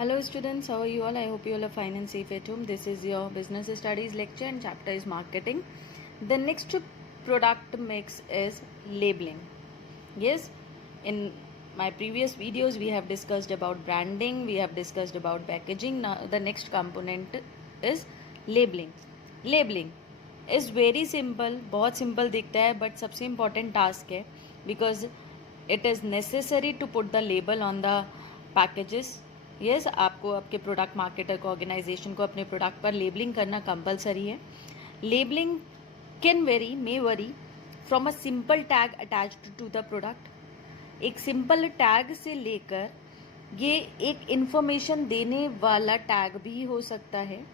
Hello students, how are you all? I hope you all are fine and safe at home. This is your business studies lecture and chapter is marketing. The next product mix is labeling. Yes, in my previous videos we have discussed about branding, we have discussed about packaging. Now the next component is labeling. Labeling is very simple, बहुत simple दिखता है but सबसे important task है because it is necessary to put the label on the packages. Yes आपको आपके product marketer को organisation को अपने प्रोडक्ट पर लेबलिंग करना कंपलसरी है. Labelling can very may vary from a simple tag attached to the product. एक simple tag से लेकर ये एक इंफॉर्मेशन देने वाला टैग भी हो सकता है.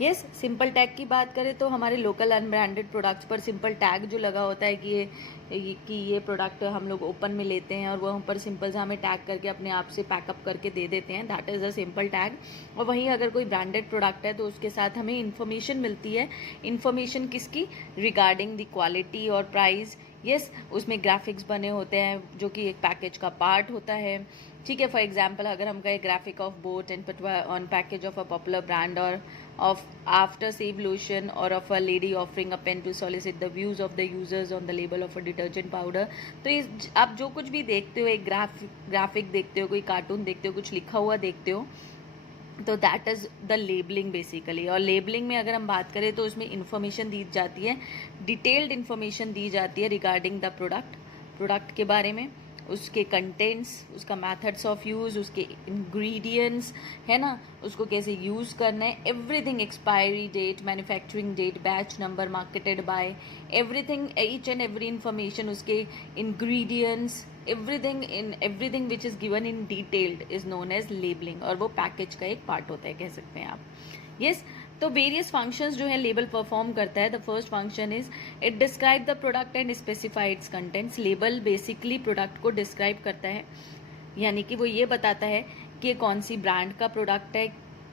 यस सिंपल टैग की बात करें तो हमारे लोकल अनब्रांडेड प्रोडक्ट्स पर सिंपल टैग जो लगा होता है कि ये प्रोडक्ट हम लोग ओपन में लेते हैं और वहाँ पर सिंपल सा हमें टैग करके अपने आप से पैकअप करके दे देते हैं, that is a simple tag. और वहीं अगर कोई ब्रांडेड प्रोडक्ट है तो उसके साथ हमें इन्फॉर्मेशन मिलती है. इन्फॉर्मेशन किसकी? रिगार्डिंग द क्वालिटी और प्राइस. यस उसमें ग्राफिक्स बने होते हैं जो कि एक पैकेज का पार्ट होता है. ठीक है, फॉर एग्जाम्पल अगर हम कहें graphic of boat and on package of a popular brand और of after save lotion or of a lady offering a pen to solicit the views of the users on the label of a detergent powder. तो ये आप जो कुछ भी देखते हो, एक ग्राफिक देखते हो, कोई कार्टून देखते हो, कुछ लिखा हुआ देखते हो, तो that is the labelling basically. और लेबलिंग में अगर हम बात करें तो उसमें इंफॉर्मेशन दी जाती है, डिटेल्ड इंफॉर्मेशन दी जाती है रिगार्डिंग द प्रोडक्ट के बारे में, उसके कंटेंट्स, उसका मेथड्स ऑफ यूज़, उसके इंग्रेडिएंट्स है ना, उसको कैसे यूज़ करना है, everything, expiry date, manufacturing date, batch number, marketed by, everything, each and every information, उसके ingredients, everything which is given in detailed is known as labeling. और वो पैकेज का एक पार्ट होता है कह सकते हैं आप. यस तो वेरियस फंक्शंस जो है लेबल परफॉर्म करता है. The first function is it describe the product and specify it's contents. Label basically product को डिस्क्राइब करता है, यानी कि वो ये बताता है कि कौन सी ब्रांड का प्रोडक्ट है,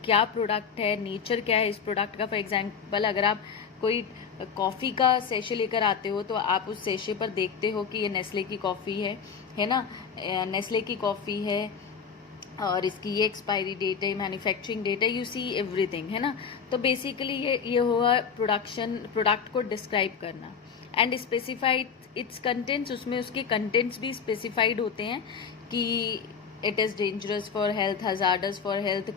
क्या प्रोडक्ट है, नेचर क्या है इस प्रोडक्ट का. फॉर एग्जाम्पल अगर आप कोई कॉफ़ी का सेशे लेकर आते हो तो आप उस सेशे पर देखते हो कि ये नेस्ले की कॉफ़ी है ना, नेस्ले की कॉफ़ी है और इसकी ये एक्सपायरी डेट है, मैन्युफैक्चरिंग डेट है, यू सी एवरीथिंग है ना. तो बेसिकली ये हुआ प्रोडक्ट को डिस्क्राइब करना. एंड स्पेसिफाइड इट्स कंटेंट्स, उसमें उसके कंटेंट्स भी स्पेसिफाइड होते हैं कि it is dangerous for health, hazardous for health,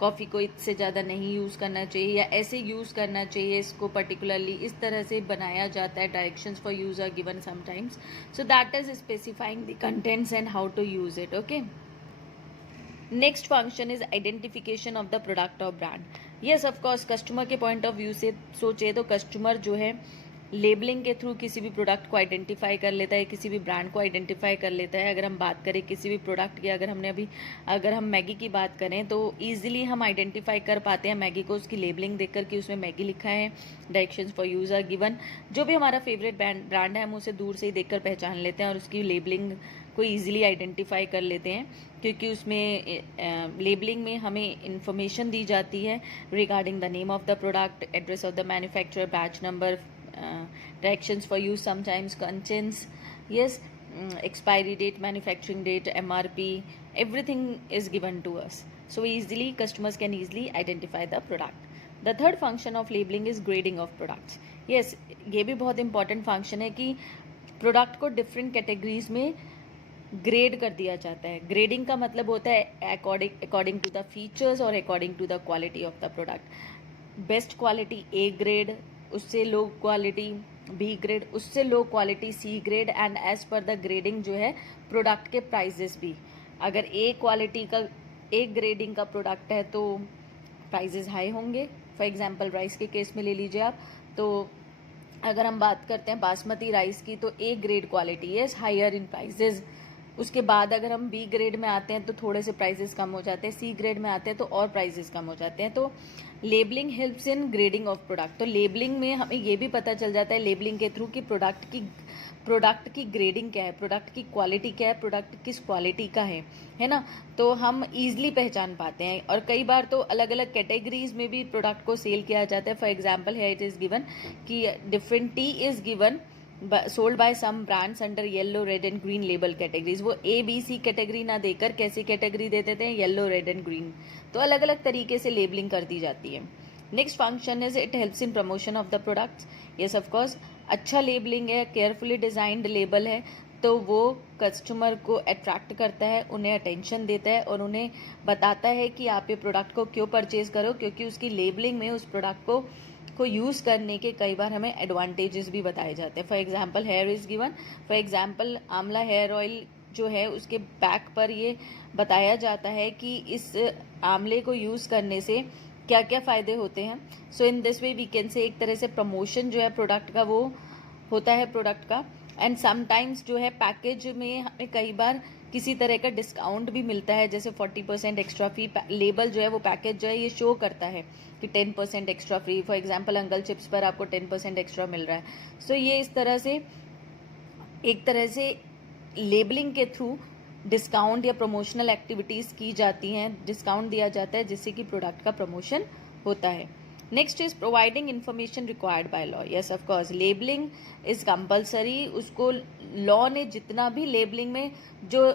coffee को इससे ज़्यादा नहीं यूज़ करना चाहिए या ऐसे यूज़ करना चाहिए इसको पर्टिकुलरली, इस तरह से बनाया जाता है. Directions for use are given sometimes. So that is specifying the contents and how to use it. Okay, next function is identification of the product और ब्रांड. यस ऑफकोर्स कस्टमर के पॉइंट ऑफ व्यू से सोचे तो customer जो है labelling के through किसी भी प्रोडक्ट को आइडेंटिफाई कर लेता है, किसी भी ब्रांड को आइडेंटिफाई कर लेता है. अगर हम बात करें किसी भी प्रोडक्ट की, अगर हम मैगी की बात करें तो ईजिली हम आइडेंटिफाई कर पाते हैं मैगी को उसकी लेबलिंग देखकर कि उसमें मैगी लिखा है, directions for use are given. जो भी हमारा फेवरेट ब्रांड है हम उसे दूर से ही देखकर पहचान लेते हैं और उसकी लेबलिंग को ईजिली आइडेंटिफाई कर लेते हैं क्योंकि उसमें लेबलिंग में हमें इंफॉर्मेशन दी जाती है regarding the name of the product, address of the manufacturer, batch number, directions for use, sometimes contents, yes, expiry date, manufacturing date, MRP, everything is given to us, so customers can easily identify the product. The third function of labeling is grading of products. yes ये भी बहुत important function है कि product को different categories में grade कर दिया जाता है. ग्रेडिंग का मतलब होता है अकॉर्डिंग टू द फीचर्स और according to the quality of the product. Best quality A grade, उससे लो क्वालिटी बी ग्रेड, उससे low quality C grade, and as per the grading जो है प्रोडक्ट के प्राइजेस भी. अगर ए क्वालिटी का ए grading का प्रोडक्ट है तो प्राइजेस हाई होंगे. फॉर एग्जांपल राइस के केस में ले लीजिए आप, तो अगर हम बात करते हैं बासमती राइस की तो A grade quality is higher in prices. उसके बाद अगर हम बी ग्रेड में आते हैं तो थोड़े से प्राइजेस कम हो जाते हैं, सी ग्रेड में आते हैं तो और प्राइजेस कम हो जाते हैं. तो labelling helps in grading of product. तो लेबलिंग में हमें ये भी पता चल जाता है लेबलिंग के थ्रू कि प्रोडक्ट की ग्रेडिंग क्या है, प्रोडक्ट की क्वालिटी क्या है, प्रोडक्ट किस क्वालिटी का है ना. तो हम ईजिली पहचान पाते हैं. और कई बार तो अलग अलग कैटेगरीज में भी प्रोडक्ट को सेल किया जाता है. फॉर एग्जाम्पल है इट इज़ गिवन कि different tea is given sold by some brands under yellow, red and green label categories. वो ABC कैटेगरी ना देकर कैसी कैटेगरी दे देते हैं? Yellow, red and green. तो अलग अलग तरीके से लेबलिंग कर दी जाती है। Next function is it helps in promotion of the products. Yes of course, अच्छा लेबलिंग है, केयरफुली डिजाइंड लेबल है, तो वो कस्टमर को अट्रैक्ट करता है, उन्हें अटेंशन देता है और उन्हें बताता है कि आप ये प्रोडक्ट को क्यों परचेज करो, क्योंकि उसकी लेबलिंग में उस प्रोडक्ट को यूज़ करने के कई बार हमें एडवांटेजेस भी बताए जाते हैं। For example here is given, for example आंवला हेयर ऑयल जो है उसके बैक पर ये बताया जाता है कि इस आंवले को यूज़ करने से क्या क्या फ़ायदे होते हैं। So in this way we can say एक तरह से प्रमोशन जो है प्रोडक्ट का वो होता है प्रोडक्ट का। एंड समटाइम्स जो है पैकेज में हमें कई बार किसी तरह का डिस्काउंट भी मिलता है, जैसे 40% एक्स्ट्रा फ्री। लेबल जो है वो पैकेज जो है ये शो करता है कि 10% extra free. For example uncle chips पर आपको 10% एक्स्ट्रा मिल रहा है। सो ये इस तरह से एक तरह से लेबलिंग के थ्रू डिस्काउंट या प्रमोशनल एक्टिविटीज़ की जाती हैं, डिस्काउंट दिया जाता है जिससे कि प्रोडक्ट का प्रमोशन होता है। Next is providing information required by law. Yes of course, labelling is compulsory. उसको लॉ ने जितना भी लेबलिंग में जो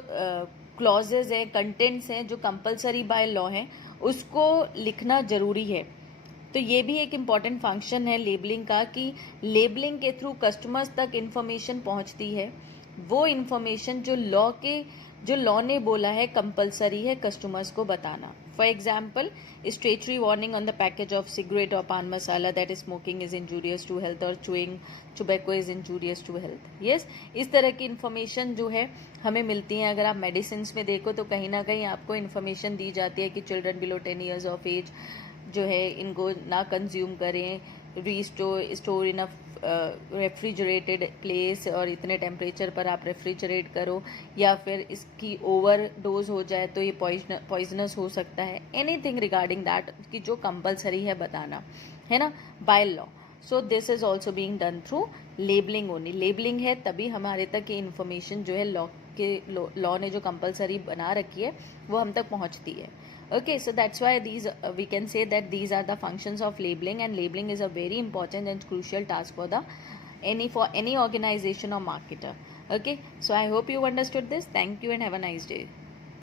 क्लॉजेज हैं, कंटेंट्स हैं जो कंपलसरी बाय लॉ हैं, उसको लिखना जरूरी है। तो ये भी एक इम्पॉर्टेंट फंक्शन है लेबलिंग का कि लेबलिंग के थ्रू कस्टमर्स तक इन्फॉर्मेशन पहुंचती है। वो इन्फॉर्मेशन जो लॉ ने बोला है कंपलसरी है कस्टमर्स को बताना। For example, statutory warning on the package of cigarette और pan masala that smoking is injurious to health और chewing tobacco is injurious to health. Yes, इस तरह की इन्फॉर्मेशन जो है हमें मिलती है। अगर आप मेडिसिन में देखो तो कहीं ना कहीं आपको इन्फॉर्मेशन दी जाती है कि children below 10 years of age जो है इनको ना कंज्यूम करें, store in a refrigerated place, और इतने टेम्परेचर पर आप रेफ्रिजरेट करो, या फिर इसकी ओवर डोज हो जाए तो ये पॉइजनस हो सकता है। एनीथिंग रिगार्डिंग दैट कि जो कंपलसरी है बताना, है ना, by law. So this is also being done through labelling only. Labelling है तभी हमारे तक ये इन्फॉर्मेशन जो है लॉ ने जो कंपलसरी बना रखी है वो हम तक पहुंचती है। Okay, so that's why we can say that these are the functions of labeling, and labeling is a very important and crucial task for any organization or marketer. Okay, so I hope you understood this. Thank you and have a nice day.